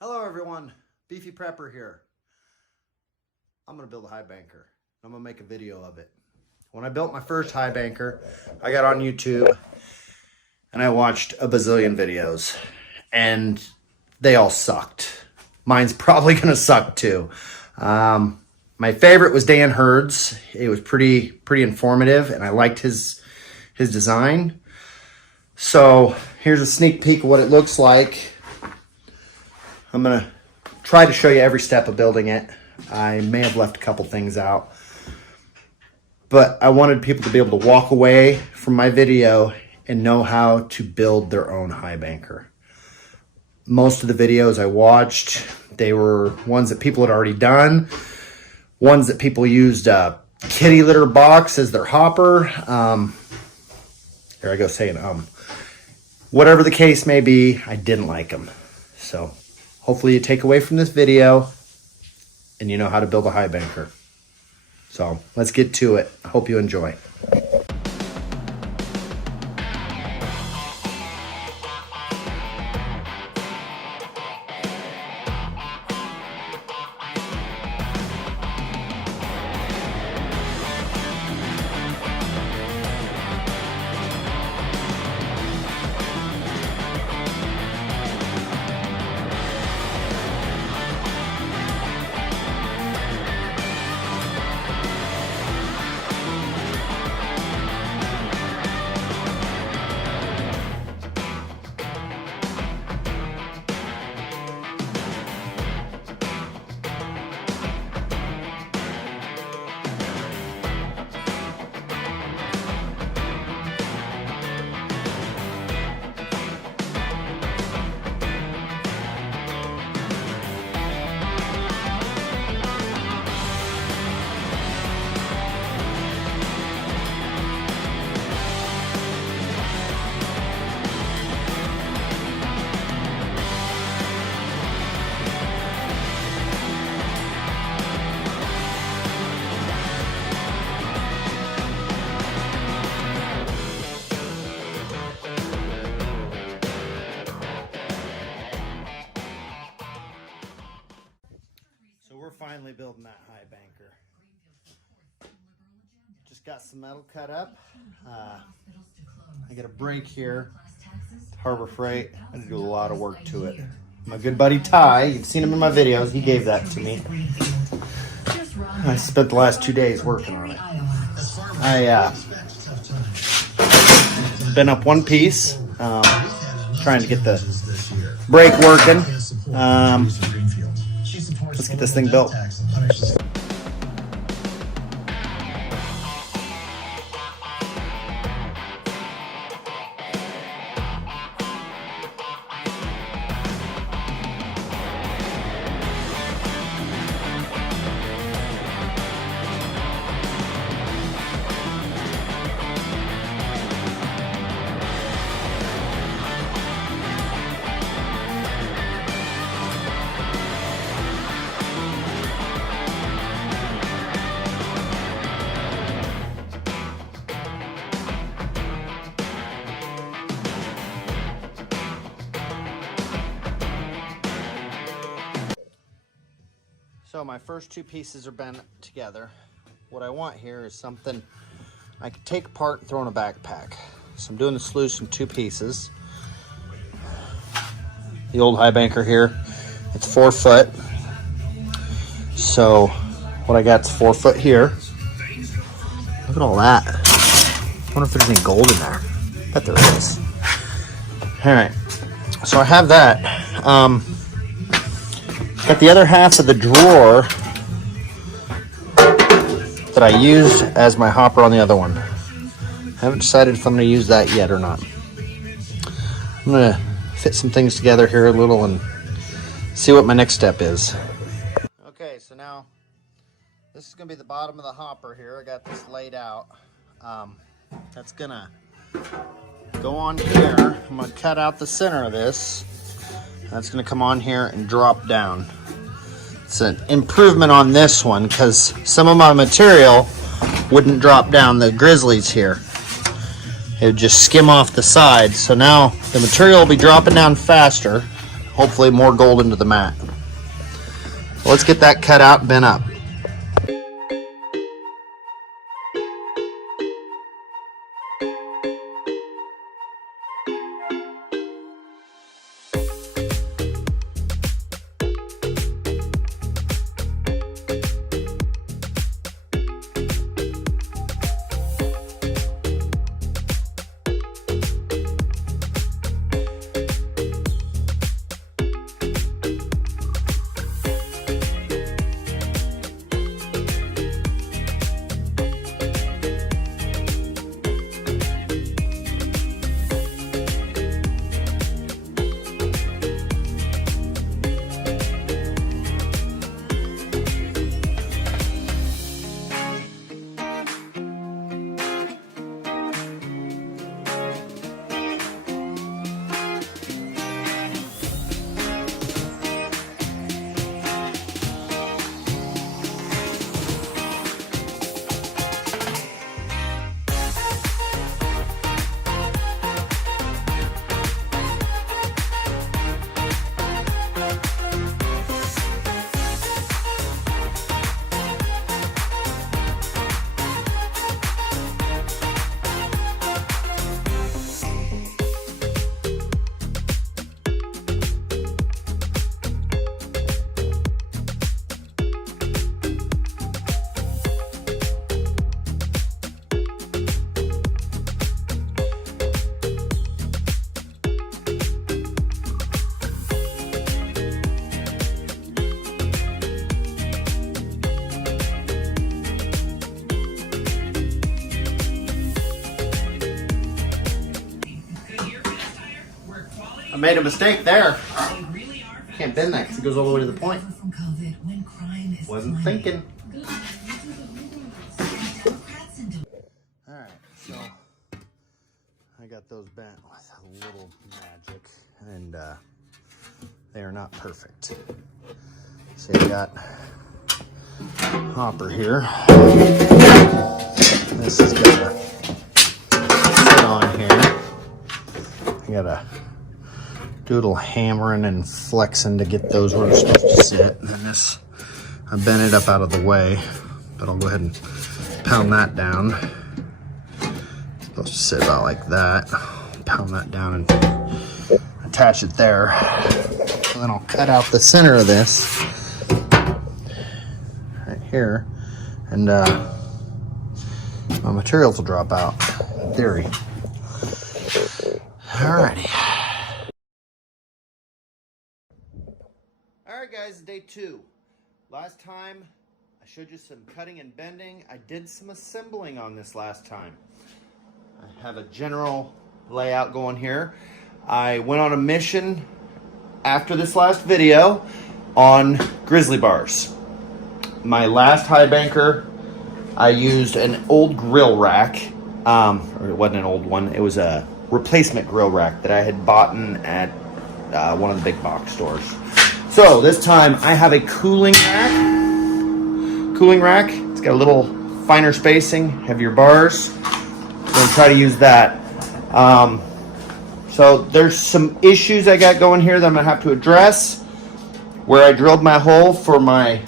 Hello everyone, Beefy Prepper here. I'm gonna build a high banker. I'm gonna make a video of it. When I built my first high banker, I got on YouTube and I watched a bazillion videos and they all sucked. Mine's probably gonna suck too. My favorite was Dan Hurd's. It was pretty informative and I liked his design. So here's a sneak peek of what it looks like. I'm going to try to show you every step of building it. I may have left a couple things out, but I wanted people to be able to walk away from my video and know how to build their own high banker. Most of the videos I watched, they were ones that people had already done, ones that people used a kitty litter box as their hopper. Here I go saying Whatever the case may be, I didn't like them. So hopefully you take away from this video and you know how to build a high banker. So let's get to it. I hope you enjoy. We're finally building that high banker. Just got some metal cut up. I got a brake here, Harbor Freight. I had to do a lot of work to it. My good buddy Ty, you've seen him in my videos, he gave that to me. I spent the last 2 days working on it. I been up one piece, trying to get the brake working. Let's get this thing built. So my first two pieces are bent together. What I want here is something I can take apart and throw in a backpack. So I'm doing the sluice in two pieces. The old high banker here, it's 4 foot. So what I got is 4 foot here. Look at all that. I wonder if there's any gold in there. I bet there is. All right, so I have that. Got the other half of the drawer that I used as my hopper on the other one. I haven't decided if I'm going to use that yet or not. I'm going to fit some things together here a little and see what my next step is. Okay, so now this is going to be the bottom of the hopper here. I got this laid out. That's going to go on here. I'm going to cut out the center of this. That's going to come on here and drop down. It's an improvement on this one because some of my material wouldn't drop down the grizzlies here. It would just skim off the side. So now the material will be dropping down faster. hopefully more gold into the mat. Let's get that cut out and bent up. I made a mistake there. Can't bend that because it goes all the way to the point. Wasn't thinking. Alright, so I got those bent with a little magic, and they are not perfect. So you got hopper here. This is gonna sit on here. I gotta do a little hammering and flexing to get those where they're supposed to sit. And then this, I bent it up out of the way, but I'll go ahead and pound that down. It's supposed to sit about like that. Pound that down and attach it there. And then I'll cut out the center of this right here, and my materials will drop out, in theory. Alrighty. Alright guys, day 2. Last time I showed you some cutting and bending. I did some assembling on this last time. I have a general layout going here. I went on a mission after this last video on grizzly bars. My last high banker, I used an old grill rack. Or it wasn't an old one, it was a replacement grill rack that I had bought at one of the big box stores. So this time I have a cooling rack. It's got a little finer spacing, heavier bars. I'm gonna try to use that. So there's some issues I got going here that I'm gonna have to address. Where I drilled my hole for my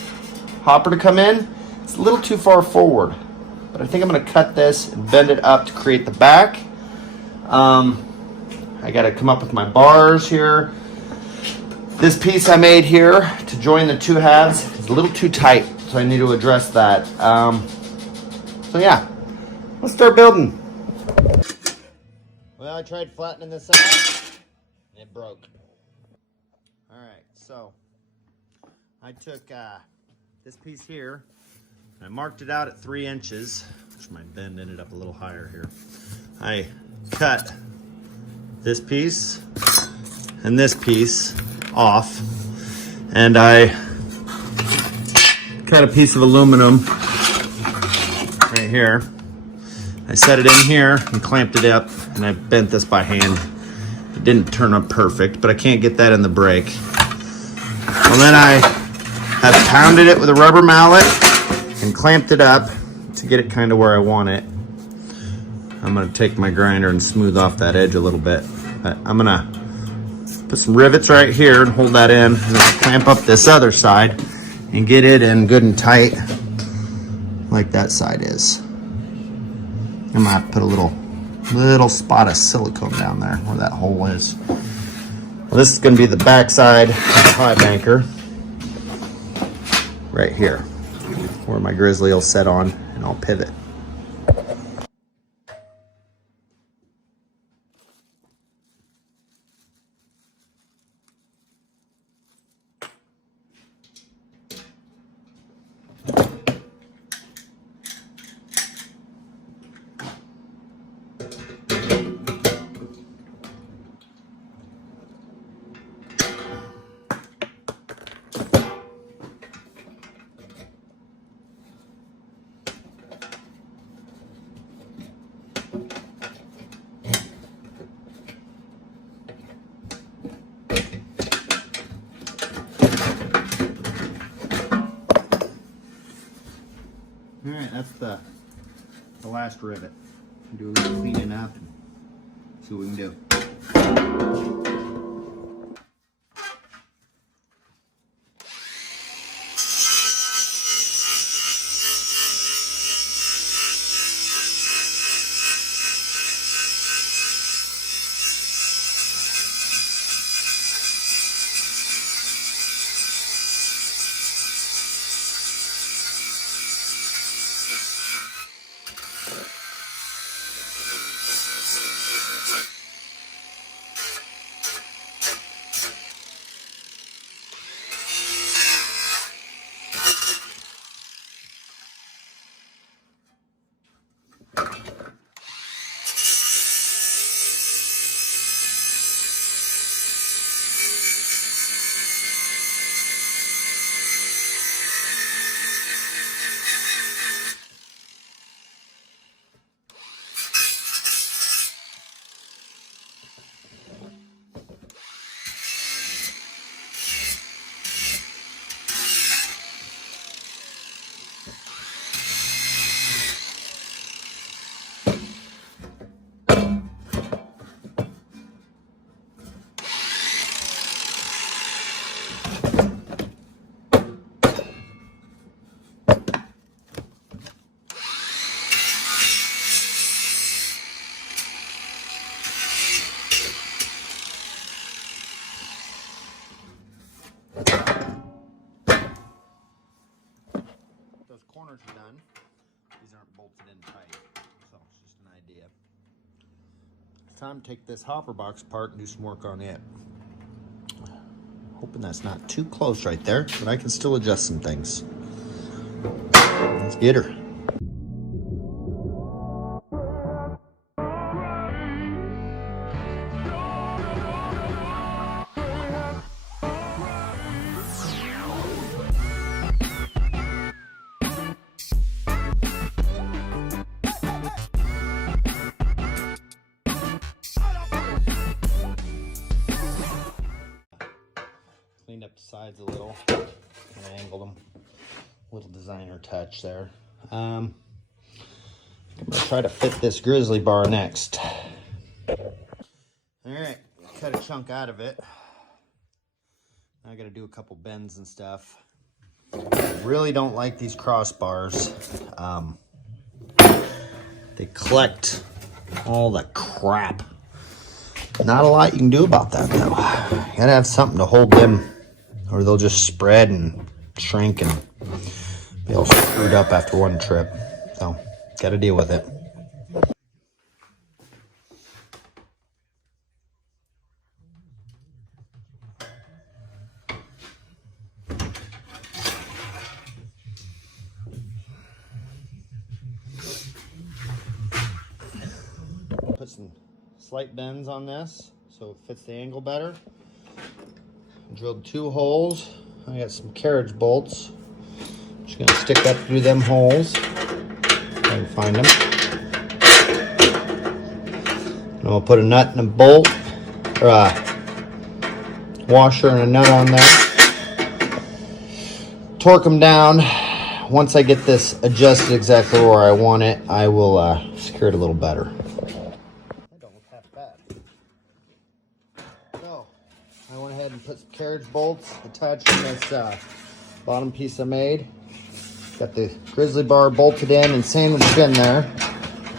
hopper to come in, it's a little too far forward. But I think I'm gonna cut this and bend it up to create the back. I gotta come up with my bars here. This piece I made here to join the two halves is a little too tight, so I need to address that. So yeah, let's start building. Well, I tried flattening this out, it broke. All right, so I took this piece here, and I marked it out at 3 inches, which my bend ended up a little higher here. I cut this piece and this piece off, and I cut a piece of aluminum right here. I set it in here and clamped it up, and I bent this by hand. It didn't turn up perfect, but I can't get that in the brake. Well, then I have pounded it with a rubber mallet and clamped it up to get it kind of where I want it. I'm gonna take my grinder and smooth off that edge a little bit. But I'm gonna Put some rivets right here and hold that in, and then clamp up this other side and get it in good and tight like that side is. I'm gonna have to put a little spot of silicone down there where that hole is. Well, this is gonna be the back side of the high banker right here where my grizzly will set on, and I'll pivot. All right, that's the last rivet. Do a little cleaning up and see what we can do. Those corners are done. These aren't bolted in tight, so it's just an idea. It's time to take this hopper box apart and do some work on it. Hoping that's not too close right there, but I can still adjust some things. Let's get her. Cleaned up the sides a little and angled them. Little designer touch there. I'm gonna try to fit this grizzly bar next. All right, cut a chunk out of it. I gotta do a couple bends and stuff. I really don't like these crossbars. They collect all the crap. Not a lot you can do about that though. You gotta have something to hold them, or they'll just spread and shrink and be all screwed up after one trip. So, gotta deal with it. Put some slight bends on this so it fits the angle better. Drilled 2 holes. I got some carriage bolts. Just gonna stick up through them holes. If I can find them. And I'll put a nut and a bolt, or a washer and a nut on there. Torque them down. Once I get this adjusted exactly where I want it, I will secure it a little better. That don't look half bad. So, put some carriage bolts attached to this bottom piece I made. Got the grizzly bar bolted in and sandwiched in there.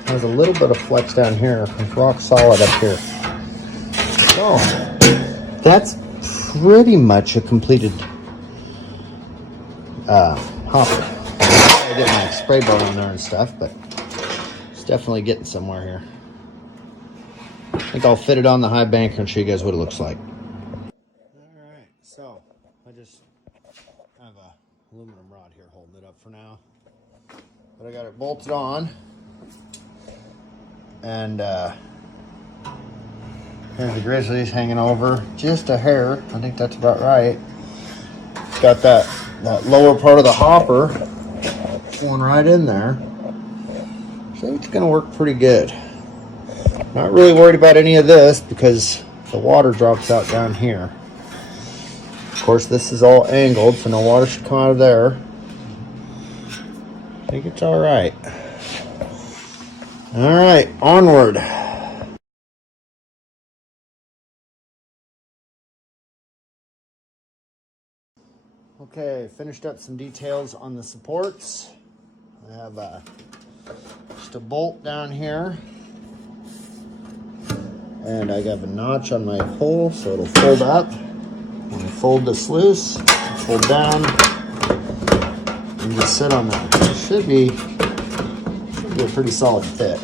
There's a little bit of flex down here. It's rock solid up here. So that's pretty much a completed hopper. I get my spray bar in there and stuff, but it's definitely getting somewhere here. I think I'll fit it on the high banker and show you guys what it looks like. Alright, so I just have a aluminum rod here holding it up for now. But I got it bolted on. And here's the grizzlies hanging over just a hair. I think that's about right. It's got that lower part of the hopper going right in there. So it's gonna work pretty good. Not really worried about any of this because the water drops out down here. Of course, this is all angled, so no water should come out of there. I think it's all right. All right, onward. Okay, finished up some details on the supports. I have just a bolt down here. And I got a notch on my pole, so it'll fold up. When I fold this loose, fold down, and just sit on that. It should be a pretty solid fit.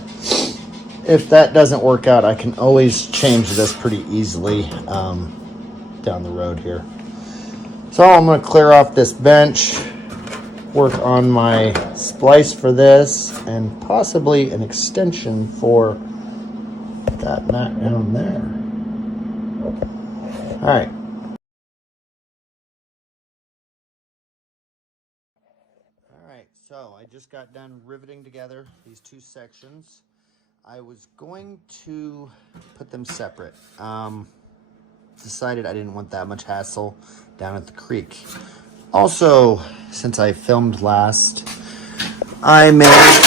If that doesn't work out, I can always change this pretty easily down the road here. So I'm going to clear off this bench, work on my splice for this, and possibly an extension for that mat down there. All right. So I just got done riveting together these two sections. I was going to put them separate. Decided I didn't want that much hassle down at the creek. Also, since I filmed last, I made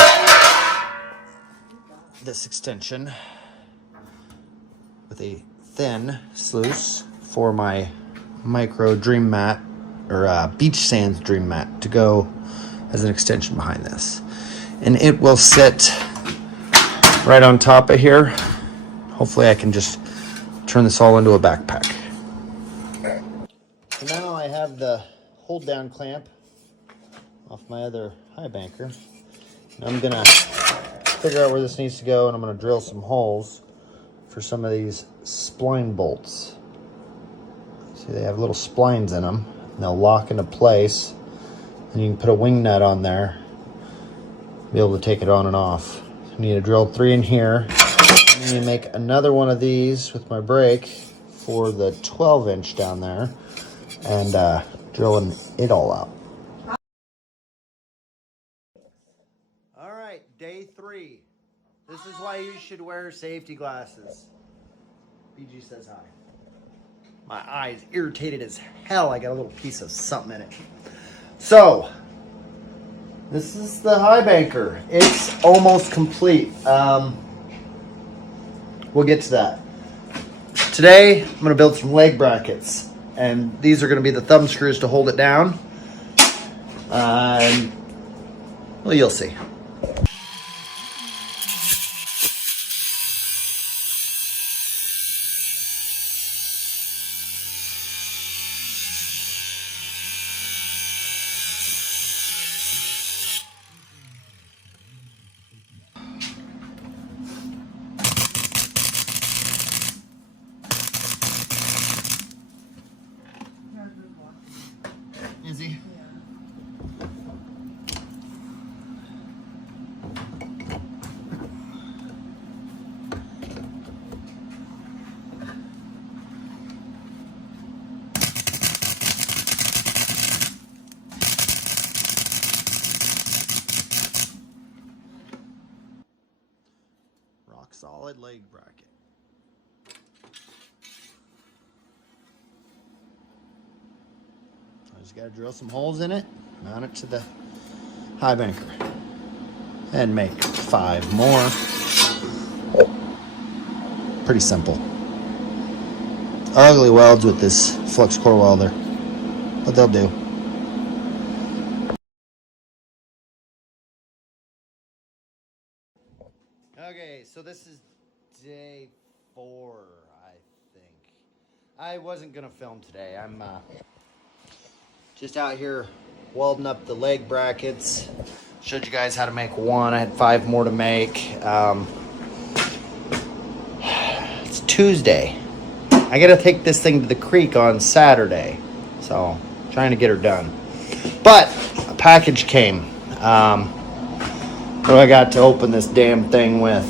this extension with a thin sluice for my micro dream mat, or beach sands dream mat, to go as an extension behind this. And it will sit right on top of here. Hopefully I can just turn this all into a backpack. So now I have the hold down clamp off my other high banker. And I'm gonna figure out where this needs to go, and I'm gonna drill some holes for some of these spline bolts. See, they have little splines in them, and they'll lock into place. And you can put a wing nut on there, be able to take it on and off. You need to drill 3 in here. And then you make another one of these with my brake for the 12-inch down there, and drilling it all out. All right, day 3. This is why you should wear safety glasses. BG says hi. My eye's irritated as hell. I got a little piece of something in it. So, this is the high banker. It's almost complete. We'll get to that. Today, I'm going to build some leg brackets. And these are going to be the thumb screws to hold it down. Well, you'll see. Is he? Rock solid leg bracket. I just got to drill some holes in it, mount it to the high banker, and make 5 more. Pretty simple. Ugly welds with this flux core welder, but they'll do. Okay, so this is day 4, I think. I wasn't gonna film today. I'm just out here welding up the leg brackets. Showed you guys how to make one. I had 5 more to make. It's Tuesday. I gotta take this thing to the creek on Saturday, so trying to get her done. But a package came. What do I got to open this damn thing with?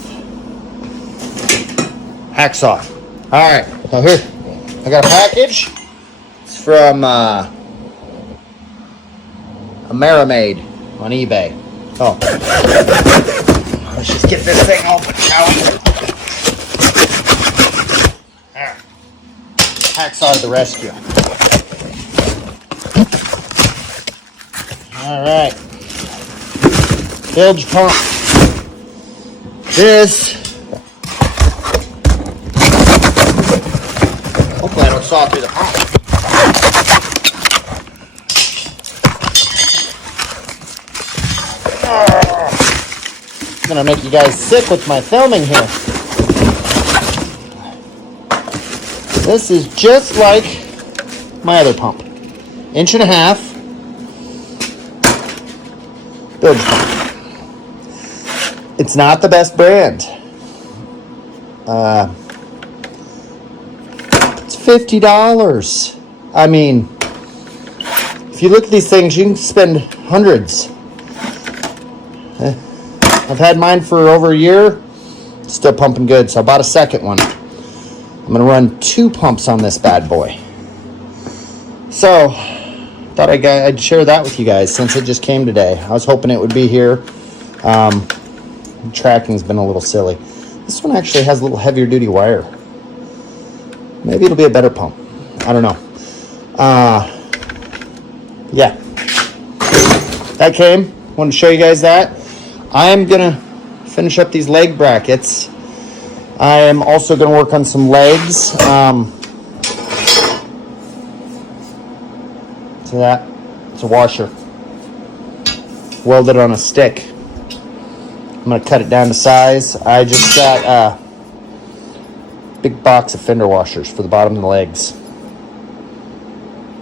Hacksaw. All right, so here I got a package. It's from Amerimade on eBay. Oh, let's just get this thing open, shall we? There. Hacksaw to the rescue. All right. Bilge pump. This. Hopefully I don't saw through the pump. I'm gonna make you guys sick with my filming here. This is just like my other pump. 1.5 inches. Bilge pump. It's not the best brand. It's $50. I mean, if you look at these things, you can spend hundreds. I've had mine for over a year. Still pumping good, so I bought a second one. I'm going to run 2 pumps on this bad boy. So, thought I'd share that with you guys since it just came today. I was hoping it would be here. Tracking's been a little silly. This one actually has a little heavier duty wire. Maybe it'll be a better pump. I don't know. Yeah. That came. Wanted to show you guys that. I'm going to finish up these leg brackets. I am also going to work on some legs. So that, it's a washer. Welded on a stick. I'm going to cut it down to size. I just got a big box of fender washers for the bottom of the legs.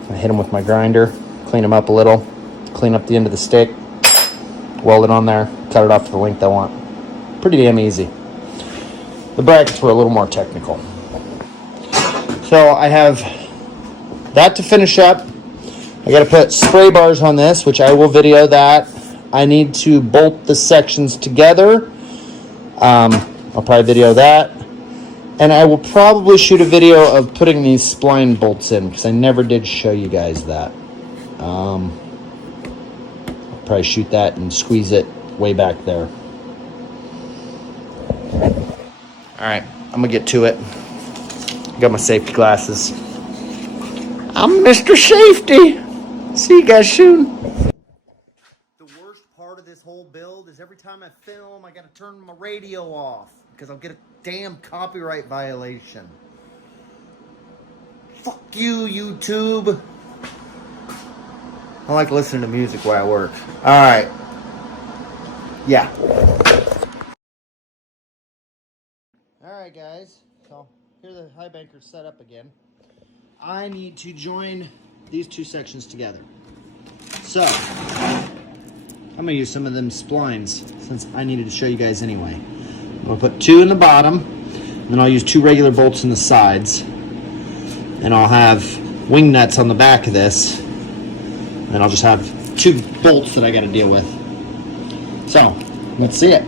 I hit them with my grinder, clean them up a little, clean up the end of the stick, weld it on there, cut it off to the length I want. Pretty damn easy. The brackets were a little more technical. So I have that to finish up. I got to put spray bars on this, which I will video that. I need to bolt the sections together. I'll probably video that. And I will probably shoot a video of putting these spline bolts in, because I never did show you guys that. I'll probably shoot that and squeeze it way back there. All right, I'm gonna get to it. Got my safety glasses. I'm Mr. Safety. See you guys soon. The worst part of this whole build is every time I film, I gotta turn my radio off because I'll get a damn copyright violation. Fuck you, YouTube. I like listening to music while I work. All right. Yeah. All right, guys. So here the highbanker's set up again. I need to join these 2 sections together. So I'm gonna use some of them splines since I needed to show you guys anyway. I'm gonna put 2 in the bottom, and then I'll use 2 regular bolts in the sides, and I'll have wing nuts on the back of this, and I'll just have 2 bolts that I got to deal with. So let's see it.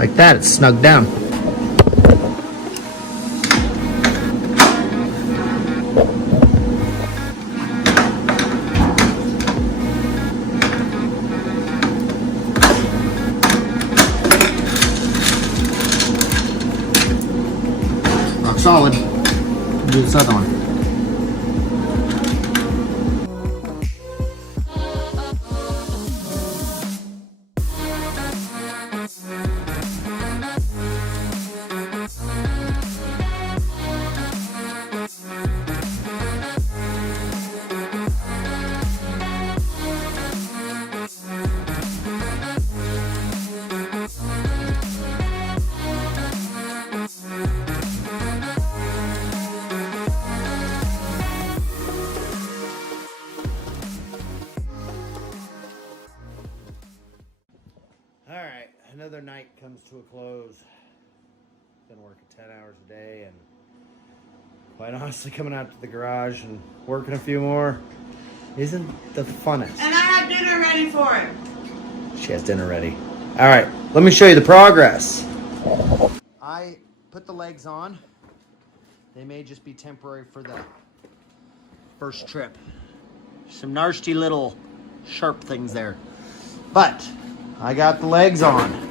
like that, it's snugged down. Rock solid. Do this other one. Alright, another night comes to a close. Been working 10 hours a day, and quite honestly, coming out to the garage and working a few more isn't the funnest. And I have dinner ready for him. She has dinner ready. Alright, let me show you the progress. I put the legs on. They may just be temporary for the first trip. Some nasty little sharp things there. But I got the legs on.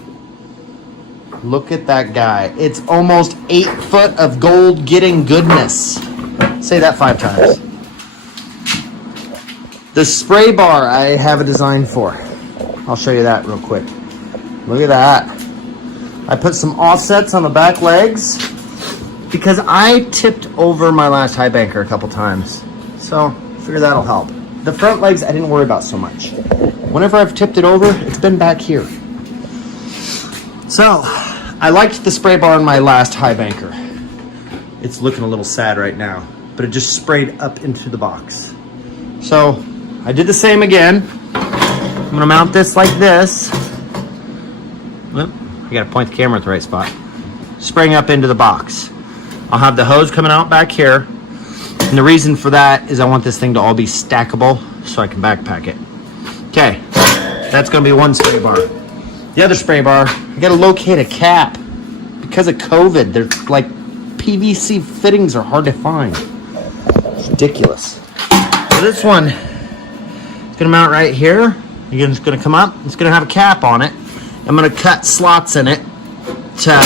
Look at that guy. It's almost 8 foot of gold getting goodness. Say that 5 times. The spray bar I have a design for. I'll show you that real quick. Look at that. I put some offsets on the back legs because I tipped over my last high banker a couple times. So I figure that'll help. The front legs I didn't worry about so much. Whenever I've tipped it over, it's been back here. So, I liked the spray bar on my last high banker. It's looking a little sad right now, but it just sprayed up into the box. So, I did the same again. I'm gonna mount this like this. Oop, you gotta point the camera at the right spot. Spraying up into the box. I'll have the hose coming out back here. And the reason for that is I want this thing to all be stackable so I can backpack it. Okay, that's gonna be one spray bar. The other spray bar, I gotta locate a cap. Because of COVID, they're like PVC fittings are hard to find. It's ridiculous. So this one is gonna mount right here. Again, it's gonna come up. It's gonna have a cap on it. I'm gonna cut slots in it to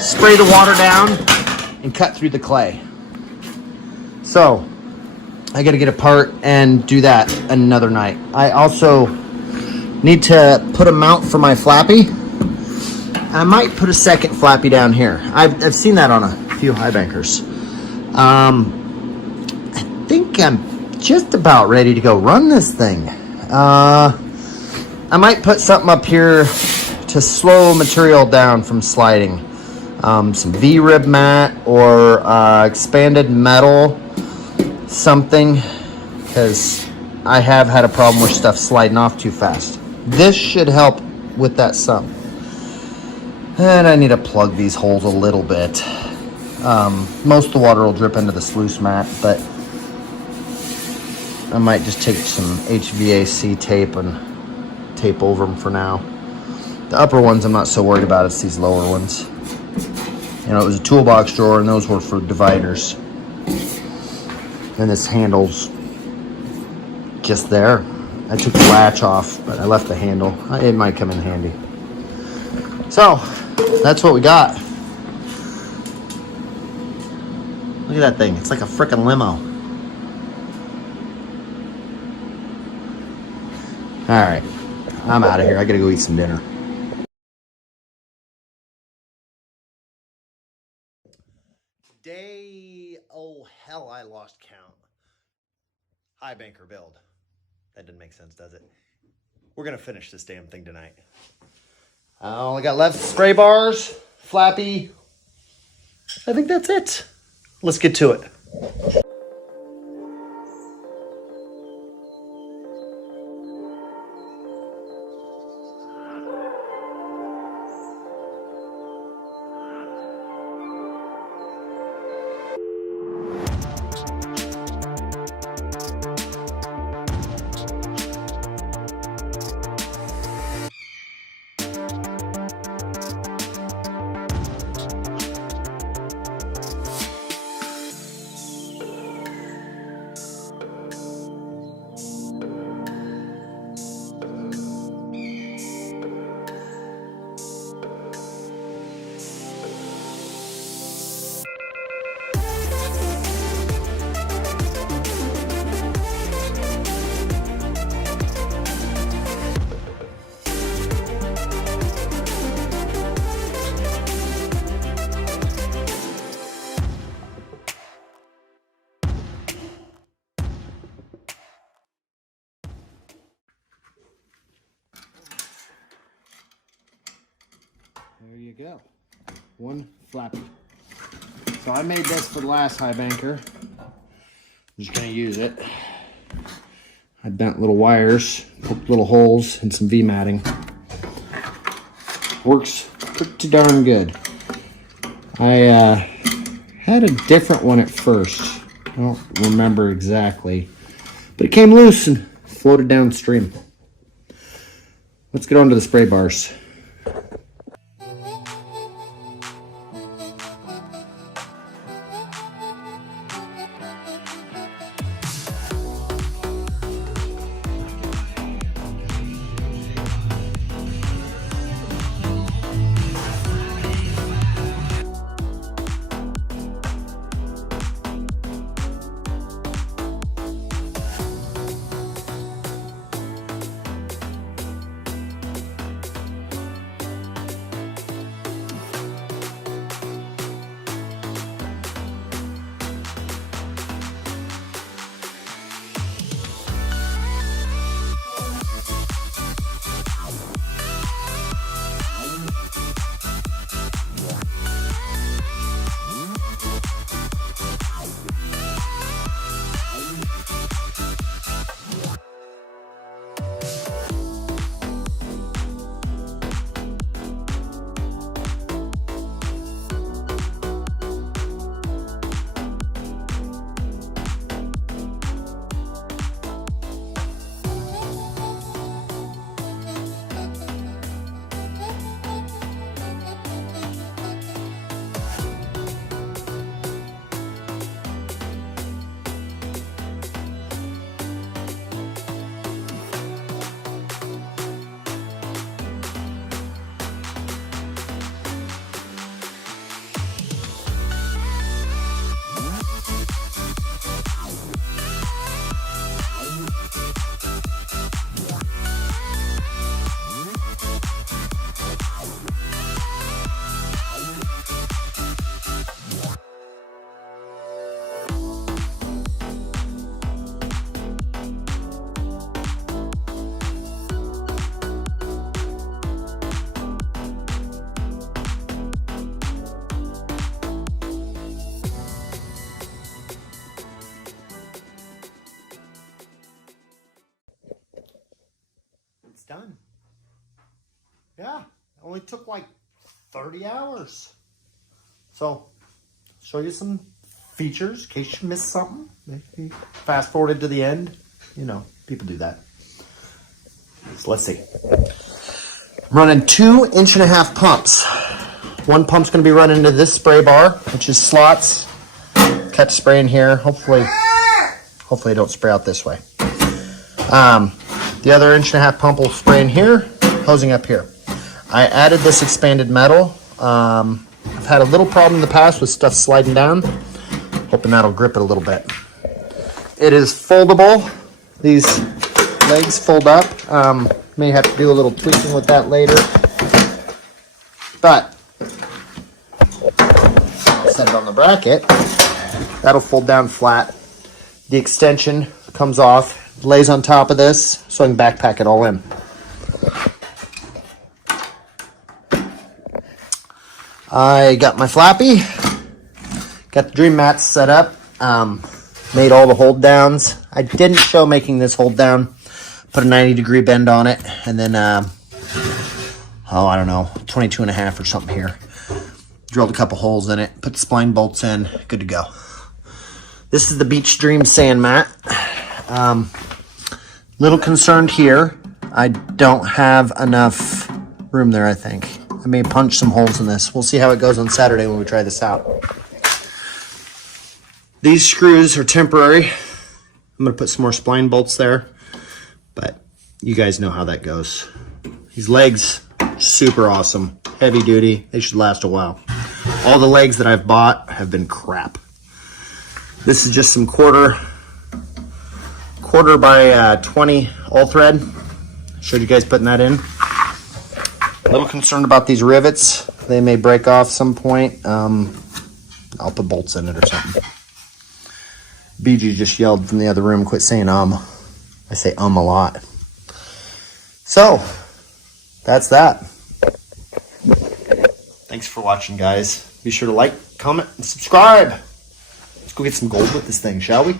spray the water down and cut through the clay. So I gotta get apart and do that another night. I also need to put a mount for my flappy. I might put a second flappy down here. I've seen that on a few high bankers. I think I'm just about ready to go run this thing. I might put something up here to slow material down from sliding. Some V-rib mat or expanded metal, something, because I have had a problem with stuff sliding off too fast. This should help with that some. And I need to plug these holes a little bit. Most of the water will drip into the sluice mat, but I might just take some HVAC tape and tape over them for now. The upper ones I'm not so worried about, it's these lower ones. You know, it was a toolbox drawer and those were for dividers. And this handle's just there. I took the latch off, but I left the handle. It might come in handy. So, that's what we got. Look at that thing. It's like a frickin' limo. Alright, I'm out of here. I gotta go eat some dinner. Oh hell, I lost count. High banker build. That didn't make sense, does it? We're gonna finish this damn thing tonight. All I got left spray bars, flappy. I think that's it. Let's get to it. There you go. One flappy. So I made this for the last highbanker. I'm just gonna use it. I bent little wires, poked little holes, and some V-matting. Works pretty darn good. I had a different one at first. I don't remember exactly, but it came loose and floated downstream. Let's get on to the spray bars. It's done. Yeah, it only took like 30 hours. So, show you some features in case you missed something. Maybe fast forwarded to the end. You know, people do that. So let's see. I'm running 2.5 inch pumps. One pump's going to be running into this spray bar, which is slots. Catch spray in here. Hopefully I don't spray out this way. The other 1.5 inch pump will spray in here, hosing up here. I added this expanded metal. I've had a little problem in the past with stuff sliding down. Hoping that'll grip it a little bit. It is foldable. These legs fold up. May have to do a little tweaking with that later. But I'll set it on the bracket. That'll fold down flat. The extension comes off, lays on top of this, so I can backpack it all in. I got my flappy, got the dream mats set up, made all the hold downs. I didn't show making this hold down, put a 90-degree bend on it, and then, I don't know, 22.5 or something here. Drilled a couple holes in it, put the spline bolts in, good to go. This is the Beach Dream sand mat. Little concerned here. I don't have enough room there, I think. I may punch some holes in this. We'll see how it goes on Saturday when we try this out. These screws are temporary. I'm going to put some more spline bolts there, but you guys know how that goes. These legs, super awesome. Heavy duty. They should last a while. All the legs that I've bought have been crap. This is just some quarter by 20 all thread. Showed you guys putting that in. A little concerned about these rivets. They may break off some point. I'll put bolts in it or something. BG just yelled from the other room, quit saying I say a lot. So, that's that. Thanks for watching, guys. Be sure to like, comment, and subscribe. Let's go get some gold with this thing, shall we?